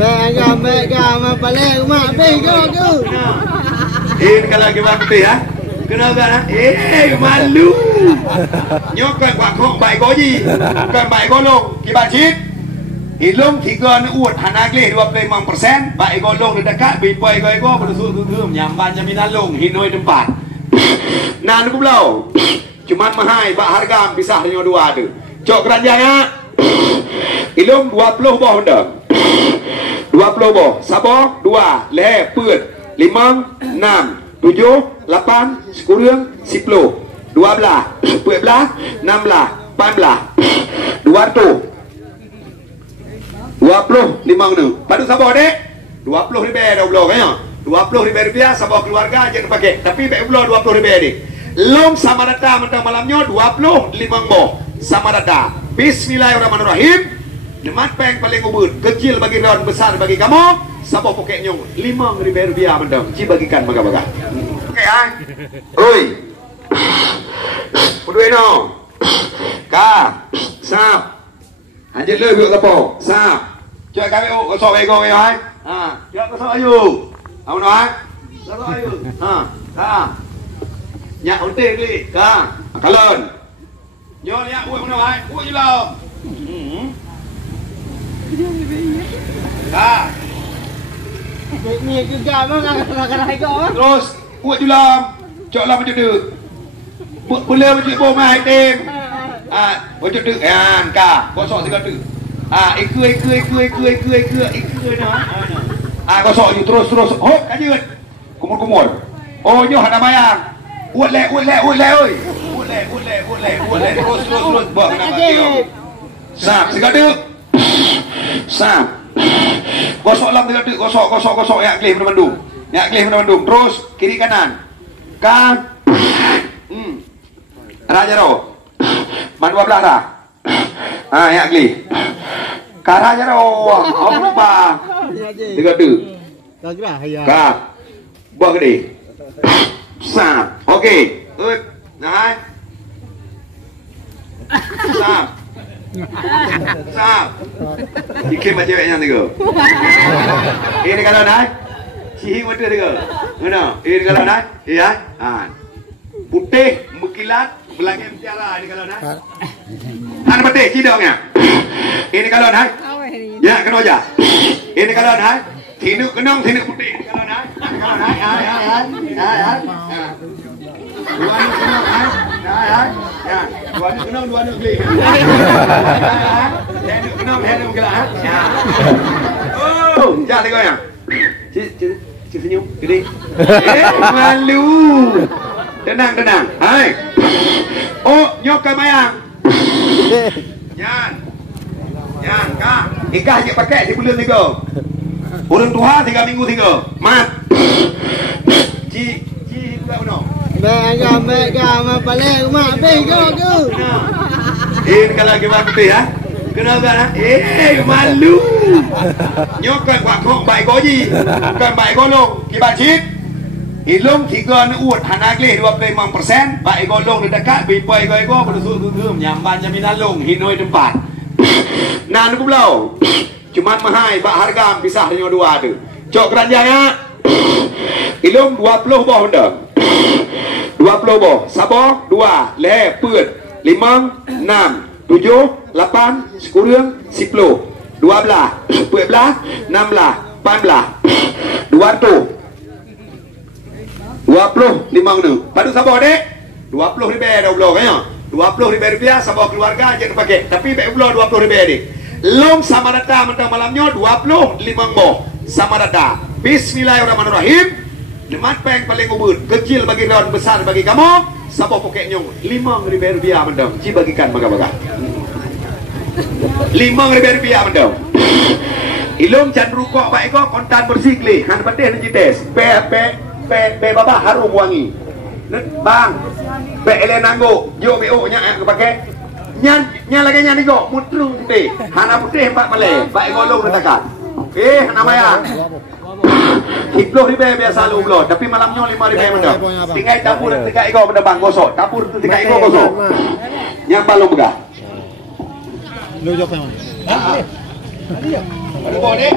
Mega balik mak bego tu. Ini kalau gimana tu ya? Kenapa nak? Malu. Nyokan kuat kong baik goji, bukan baik golong. Kibat cip. Ilung 3 nak uat hanagle 25%, baik golong di dekat, bipai go berdusuk tu nyamban jaminan long hinoi tempat. Nah nu belau. Cuman mahai bak harga pisah dengan dua tu. Cok keranjang ilung 20 boh dah. 20 boh. Sabah 2, leh, put, 5, 6, 7, 8, 10, 10, 12, 14, 16, 14, 200, 20, 5 ni. Padu Sabah dek, 20 ribu dah belah kan ya? 20 ribu rupiah Sabah keluarga je pakai. Tapi baik belah 20 ribu ni. Long sama data mentang malamnya 20, 5 boh sama data. Bismillahirrahmanirrahim. Nemat peng paling ubud, kecil bagi Ron, besar bagi kamu. Sabah pokek nyong 5 ribu rupiah mentang. Ci bagikan baga-baga. Okey ai. Oi. Pudui no. Ka. Sap. Anjir le biuk tapo. Sap. Cak kami kosok ego ke ai. Ha, cak kosok ayu. Au no ai. Kosok ayu. Ha. Ka. Nyak unting li. Ka. Kalon. Yo nyak uik mana ai? Uik jelam. Ka. Ni juga bang akan kau. Terus uik jelam. Cak lah macam tu. Boleh macam bom mai tim. Macam tu kan ka. Kosok segala tu. Iku nah. Kosok je terus. Hop kajut. Kumur. Oh nyoh ada mayang. Uat le oi. Uat le. Terus. Buat nama dia. Sap segala tu. Sap. Gosok lam segala tu. Gosok yak klih Bandung. Terus kiri kanan. Kan. Raja ro. Man 12 dah. Yak klih. Karaja ro. Apa? Segala tu. Kau kira ya. Ka. Buat gede. Sap. Okey. Nah. Sap. Ikim macam ceweknya tu. Ini kalau naik. Sihing betul tu. Mana? Ini kalau naik. Ya. Putih, berkilat, belakang mutiara ini kalau naik. Anak putih, cidongnya. Ini kalau naik. Ya, kena aja. Ini kalau naik. Tinuk kenong, tinuk putih. Kalau naik. Kalau naik. Dua ni kenong, ya. Dua ni kenong, dua ni beli. Tinuk kenong, tinuk berkilat. Oh, jangan tengok ya. Cik senyum, gede. Malu. Tenang. Hai. Oh, nyok ke mayang. Yan, Kak. Ikah je pakai di bulan 3. Orang tua 3 minggu 3. Mat. Ci juga benar. Mega balik mak bego tu. Ini kalau gimana tu ya? Kenapa nak? Malu. Nyokan kuat kong baik goji, bukan baik golong. Kibat cip. Ilung 3 nak uat hanagle 25%, baik golong di dekat, bipai go berdusuk tu nyamban jaminan long hinoi tempat. Nah nu belau. Cuman mahai bak harga pisah dengan dua tu. Cok keranjang ilung 20 boh dah. 20 boh. Sabah 2, leh, put, 5, 6, 7, 8, 10, 10, 12, 14, 16, 14, 200, 20, 5 ni. Padu Sabah dek. 20 ribu dah belah kan ya? 20 ribu rupiah Sabah keluarga je pakai. Tapi baik belah 20 ribu ni. Long sama data mentang malamnya 20, 5 boh sama data. Bismillahirrahmanirrahim. Nemat peng paling ubud, kecil bagi Ron, besar bagi kamu. Sabah pokek nyong 5 ribu rupiah mentang. Ci bagikan baga-baga. 5 ribu rupiah mentang. Ilung can rukuk baik ko kontan bersih klih. Han patih ni tes. Pe baba harum wangi. Bang. Pe ele nanggo, yo BO nya pakai. Nya lagi nya nigo, mutru putih. Hana putih 4 malai, baik golong dekat. Nama ya. 10 ribu biasa lu belum, tapi malamnya 5 ribu benda. Tinggal dapur 3 ekor benda bang gosok. Dapur tu 3 ekor gosok. Yang balong begah. Lu jawab yang mana? Ada boleh.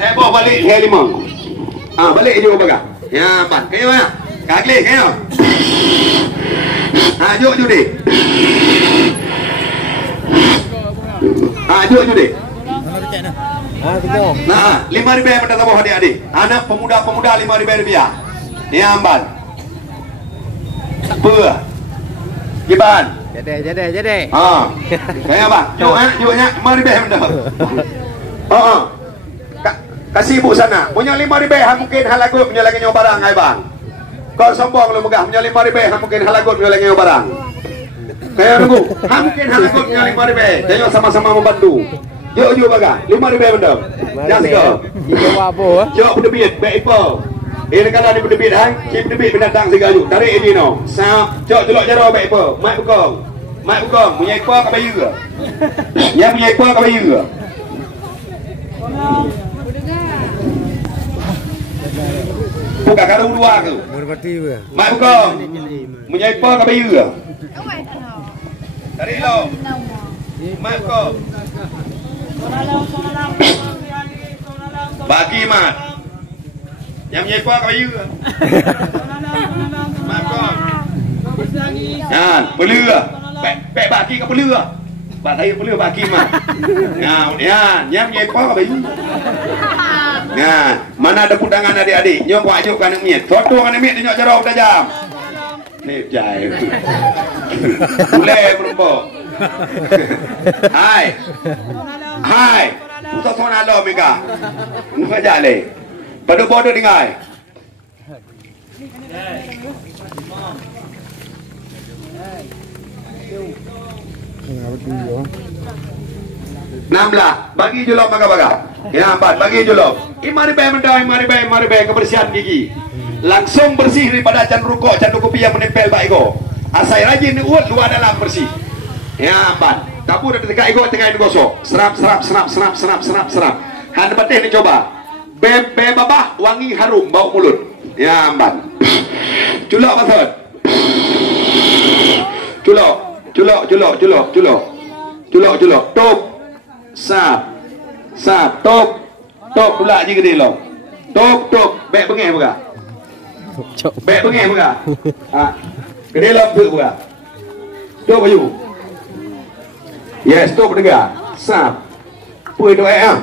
Heboh balik leher 5. Balik je baga. Ya, ban. Kayo ya. Kagli kayo. Juk dek. Juk dek. Nah, 5 ribu minta tambah adik-adik. Anak pemuda-pemuda 5 ribu rupiah. Ya, amban. Apa? Giban. Jadi. Kayak apa? Juknya 5 ribu minta. Kasih ibu sana. Punya 5 ribu mungkin halagut punya lagi nyawa barang ai bang. Kau sombong lu megah punya 5 ribu mungkin halagut punya lagi nyawa barang. Kayak nunggu. Mungkin halagut punya 5 ribu. Jangan sama-sama membantu. Yuk baga. 5 ribu minta. Jangan sih kau. Jok berdebit. Baik ipo. Ini kalau di berdebit hai. Cip berdebit binatang segayu. Tarik ini no. Sap. Jok jelok jaro baik ipo. Mak bukong. Punya ipo ke bayu ke? Ya punya ipo ke bayu ke? Buka karung 2 ke? Mak bukong. Punya ipo ke bayu ke? Tarik lo. Mak bukong. Bagi mat. Yang punya ipo ke bayu ke? Mak bukong. Yan, pelur. Pek baki ke pelur. Bak saya pelur baki mat. Yan, yang punya ipo ke bayu. Nah, mana ada kudangan adik-adik? Nyok wajib kan miet. Foto kan miet nyok jarok tajam. Nip jai. Boleh berembok. Hai. Untuk sona lo mega. Muka jale. Pada bodoh dengai. Namlah, bagi julok baga-baga. Ya, empat, bagi julok. 5 ribu kebersihan gigi. Langsung bersih daripada candu kopi yang menempel bak ego. Asai rajin ni uat luar dalam bersih. Ya, empat. Tapu dah dekat ego tengah digosok. Serap. Han betih ni coba. Be babah wangi harum bau mulut. Ya, empat. Julok pasal. Julok. Top. Sap. Top pula je gede lo. Top. Bek bengeh buka. Bek bengeh buka. Gede lo tu buka. Top baju. Yes, top dengar. Sap. Puai doa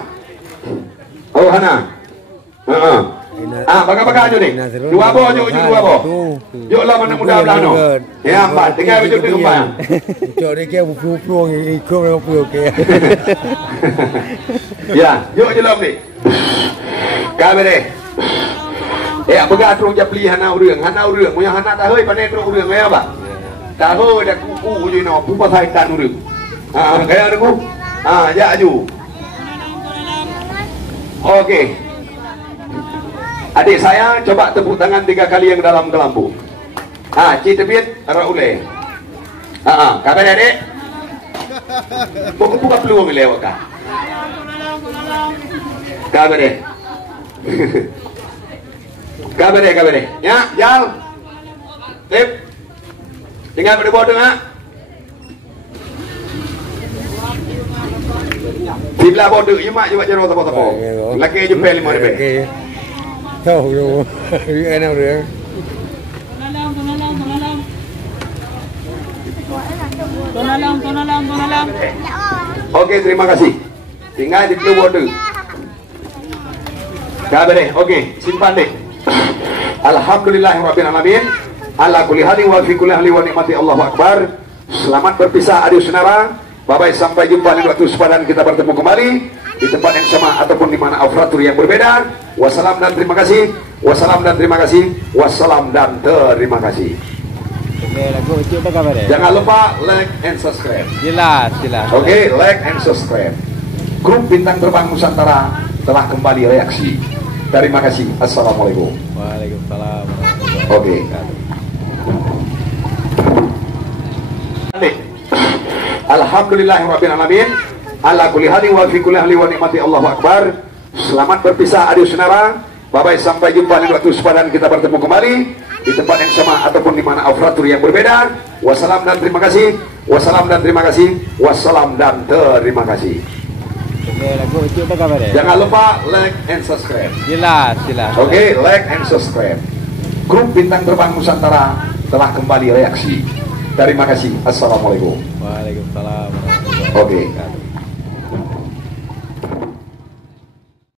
Oh hana. Baga-baga aja ni. Dua bo. Yuk lah mana muda belah no. Ya, empat. Tinggal baju tu kembang. Cok dia kira pulang ikut mereka pulang ke. Ya, yuk je lom ni. Kau deh. Baga terus jadi hana urang. Punya hana dah hoi pandai terus urang ya apa? Dah hoi dah kuku je no. Pupa sai tan urang. Kayak aku. Ya aju. Okey. Adik saya coba tepuk tangan 3 kali yang dalam ke lampu. Cik tebit raule. Kabar adik? Buka peluang lewat kah? Kabar deh. Kabar deh. Ya, jal. Tip. Tinggal berdua dengar. Di belah bodoh, imak juga jero apa-apa. Laki jumpa 5 ribu. Tahu yo. Enak dia. Tonalang. Okey, terima kasih. Tinggal di belah bodoh. Kabar deh. Okey, simpan deh. Alhamdulillahirabbil alamin. Ala kulli halin wa fi kulli halin wa nikmati Allahu akbar. Selamat berpisah adik saudara. Bye-bye, sampai jumpa di waktu sepadan kita bertemu kembali di tempat yang sama ataupun di mana afratur yang berbeda. Wassalam dan terima kasih. Jangan lupa like and subscribe. Jelas. Oke, like and subscribe. Grup Bintang Terbang Nusantara telah kembali reaksi. Terima kasih. Assalamualaikum. Waalaikumsalam. Oke. Alhamdulillahirabbil alamin. Ala kulli halin wa fi kulli halin wa nikmati Allahu akbar. Selamat berpisah adik saudara. Bye-bye, sampai jumpa di waktu sepadan kita bertemu kembali di tempat yang sama ataupun di mana afratur yang berbeda. Wassalam dan terima kasih. Wassalam dan terima kasih. Oke, lagu itu apa kabar deh? Jangan lupa like and subscribe. Jelas, jelas. Oke, like and subscribe. Grup Bintang Terbang Nusantara telah kembali reaksi. Terima kasih. Assalamualaikum. Waalaikumsalam warahmatullahi Oke. wabarakatuh.